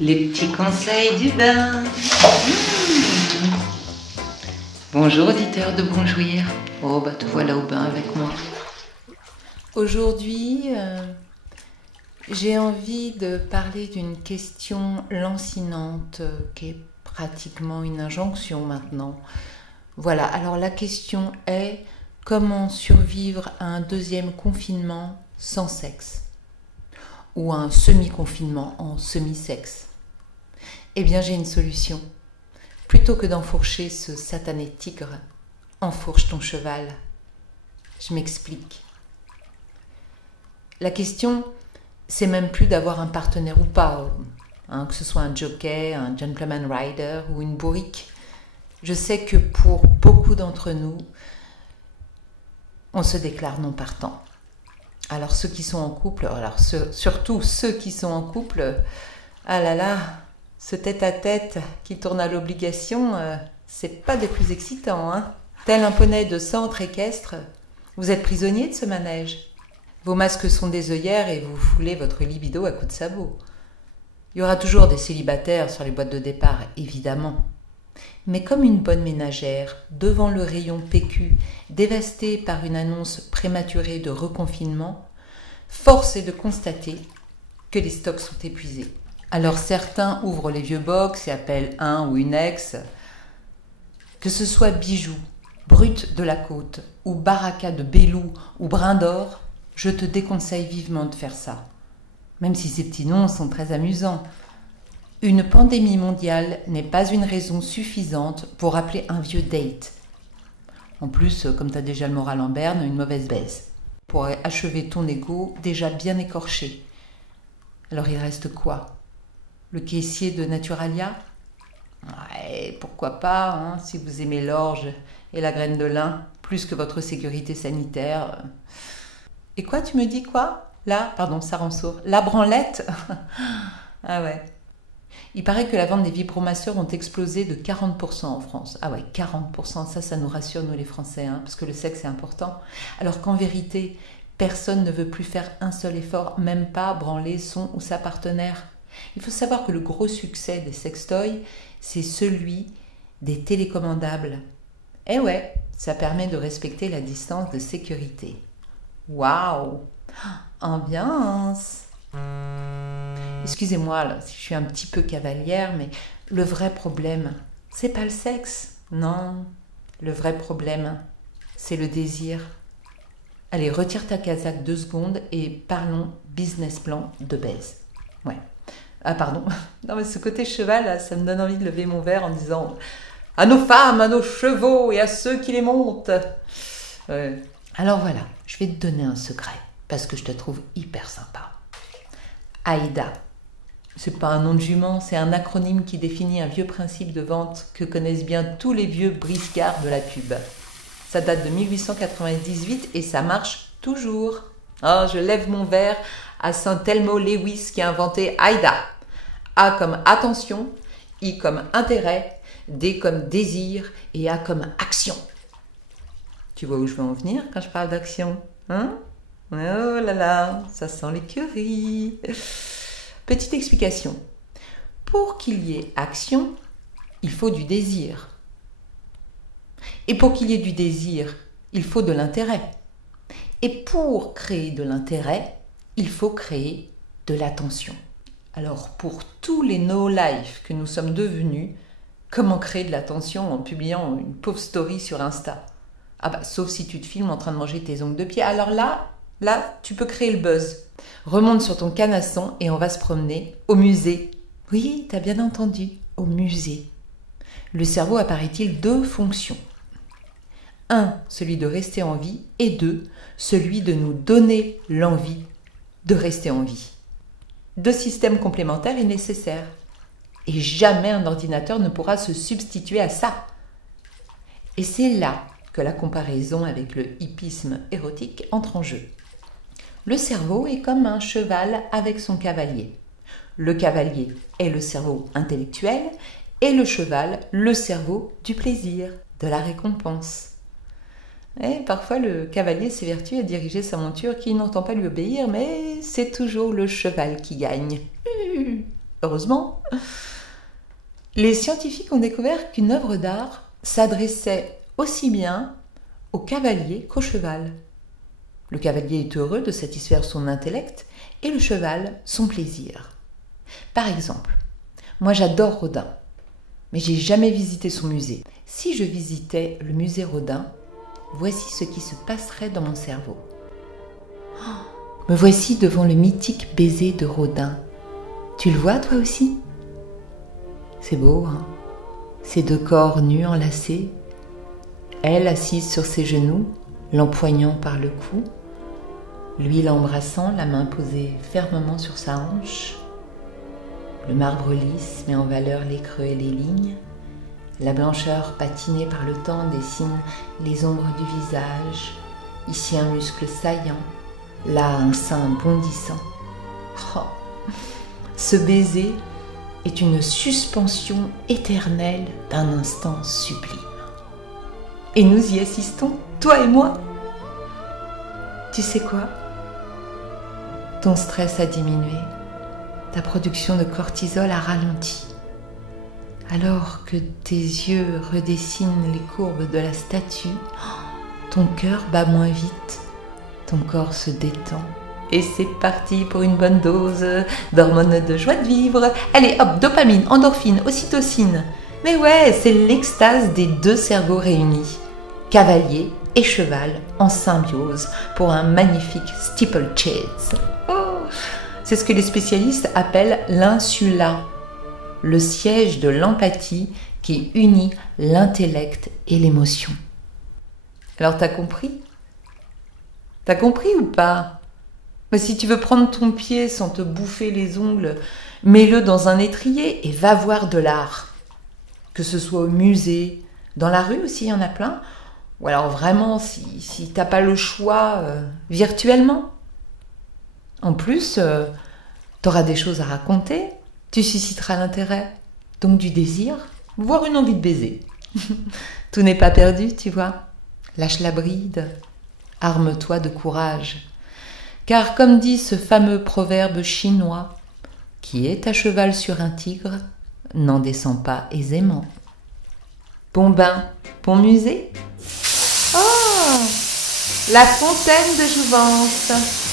Les petits conseils du bain. Bonjour auditeur de Bonjouir. Oh bah te voilà au bain avec moi. Aujourd'hui, j'ai envie de parler d'une question lancinante qui est pratiquement une injonction maintenant. Voilà, alors la question est: comment survivre à un deuxième confinement sans sexe? Ou un semi-confinement en semi-sexe? Eh bien, j'ai une solution. Plutôt que d'enfourcher ce satané tigre, enfourche ton cheval. Je m'explique. La question, c'est même plus d'avoir un partenaire ou pas, que ce soit un jockey, un gentleman rider ou une bourrique. Je sais que pour beaucoup d'entre nous, on se déclare non partant. Alors ceux qui sont en couple, surtout ceux qui sont en couple, ah là là, ce tête-à-tête qui tourne à l'obligation, c'est pas des plus excitants, hein. Tel un poney de centre équestre, vous êtes prisonnier de ce manège. Vos masques sont des œillères et vous foulez votre libido à coups de sabot. Il y aura toujours des célibataires sur les boîtes de départ, évidemment. Mais comme une bonne ménagère, devant le rayon PQ, dévastée par une annonce prématurée de reconfinement, force est de constater que les stocks sont épuisés. Alors certains ouvrent les vieux box et appellent un ou une ex. Que ce soit bijoux, brut de la côte, ou baraka de Bélou ou brin d'or, je te déconseille vivement de faire ça. Même si ces petits noms sont très amusants. Une pandémie mondiale n'est pas une raison suffisante pour appeler un vieux date. En plus, comme t'as déjà le moral en berne, une mauvaise baise. Pour achever ton ego déjà bien écorché. Alors il reste quoi? Le caissier de Naturalia? Ouais, pourquoi pas, hein, si vous aimez l'orge et la graine de lin, plus que votre sécurité sanitaire. Et quoi, tu me dis quoi? Là, pardon, ça rend sourd. La branlette? Ah ouais. Il paraît que la vente des vibromasseurs ont explosé de 40% en France. Ah ouais, 40%, ça nous rassure, nous les Français, hein, parce que le sexe est important. Alors qu'en vérité, personne ne veut plus faire un seul effort, même pas branler son ou sa partenaire. Il faut savoir que le gros succès des sextoys, c'est celui des télécommandables. Eh ouais, ça permet de respecter la distance de sécurité. Waouh! Ambiance! Excusez-moi là, si je suis un petit peu cavalière, mais le vrai problème, c'est pas le sexe, non. Le vrai problème, c'est le désir. Allez, retire ta casaque 2 secondes et parlons business plan de baise. Ouais. Ah pardon, non mais ce côté cheval, là, ça me donne envie de lever mon verre en disant « À nos femmes, à nos chevaux et à ceux qui les montent !» Alors voilà, je vais te donner un secret, parce que je te trouve hyper sympa. AIDA. C'est pas un nom de jument, c'est un acronyme qui définit un vieux principe de vente que connaissent bien tous les vieux briscards de la pub. Ça date de 1898 et ça marche toujours. Oh, je lève mon verre à Saint Elmo Lewis qui a inventé AIDA. A comme attention, I comme intérêt, D comme désir et A comme action. Tu vois où je veux en venir quand je parle d'action, hein? Oh là là, ça sent l'écurie. Petite explication. Pour qu'il y ait action, il faut du désir. Et pour qu'il y ait du désir, il faut de l'intérêt. Et pour créer de l'intérêt, il faut créer de l'attention. Alors pour tous les no-life que nous sommes devenus, comment créer de l'attention en publiant une pauvre story sur Insta? Ah bah sauf si tu te filmes en train de manger tes ongles de pied. Alors là, tu peux créer le buzz. Remonte sur ton canasson et on va se promener au musée. Oui, t'as bien entendu, au musée. Le cerveau a, paraît-il, 2 fonctions. 1, celui de rester en vie, et 2, celui de nous donner l'envie de rester en vie. 2 systèmes complémentaires est nécessaire. Et jamais un ordinateur ne pourra se substituer à ça. Et c'est là que la comparaison avec le hippisme érotique entre en jeu. Le cerveau est comme un cheval avec son cavalier. Le cavalier est le cerveau intellectuel et le cheval, le cerveau du plaisir, de la récompense. Et parfois, le cavalier s'évertue à diriger sa monture qui n'entend pas lui obéir, mais c'est toujours le cheval qui gagne. heureusement. Les scientifiques ont découvert qu'une œuvre d'art s'adressait aussi bien au cavalier qu'au cheval. Le cavalier est heureux de satisfaire son intellect et le cheval son plaisir. Par exemple, moi j'adore Rodin, mais j'ai jamais visité son musée. Si je visitais le musée Rodin, voici ce qui se passerait dans mon cerveau. Me voici devant le mythique baiser de Rodin. Tu le vois toi aussi? C'est beau, hein? Ces deux corps nus enlacés, elle assise sur ses genoux, l'empoignant par le cou, lui l'embrassant, la main posée fermement sur sa hanche. Le marbre lisse met en valeur les creux et les lignes. La blancheur patinée par le temps dessine les ombres du visage. Ici un muscle saillant, là un sein bondissant. Oh, ce baiser est une suspension éternelle d'un instant sublime. Et nous y assistons, toi et moi. Tu sais quoi? Ton stress a diminué, ta production de cortisol a ralenti. Alors que tes yeux redessinent les courbes de la statue, ton cœur bat moins vite, ton corps se détend. Et c'est parti pour une bonne dose d'hormones de joie de vivre. Allez hop, dopamine, endorphine, ocytocine. Mais ouais, c'est l'extase des deux cerveaux réunis. Cavalier et cheval en symbiose pour un magnifique steeplechase. Oh, c'est ce que les spécialistes appellent l'insula, le siège de l'empathie qui unit l'intellect et l'émotion. Alors t'as compris? T'as compris ou pas? Mais si tu veux prendre ton pied sans te bouffer les ongles, mets-le dans un étrier et va voir de l'art. Que ce soit au musée, dans la rue aussi, il y en a plein. Ou alors vraiment, si t'as pas le choix, virtuellement. En plus, t'auras des choses à raconter, tu susciteras l'intérêt, donc du désir, voire une envie de baiser. Tout n'est pas perdu, tu vois. Lâche la bride, arme-toi de courage. Car comme dit ce fameux proverbe chinois, qui est à cheval sur un tigre, n'en descend pas aisément. Bon bain, bon musée. Oh, la fontaine de jouvence.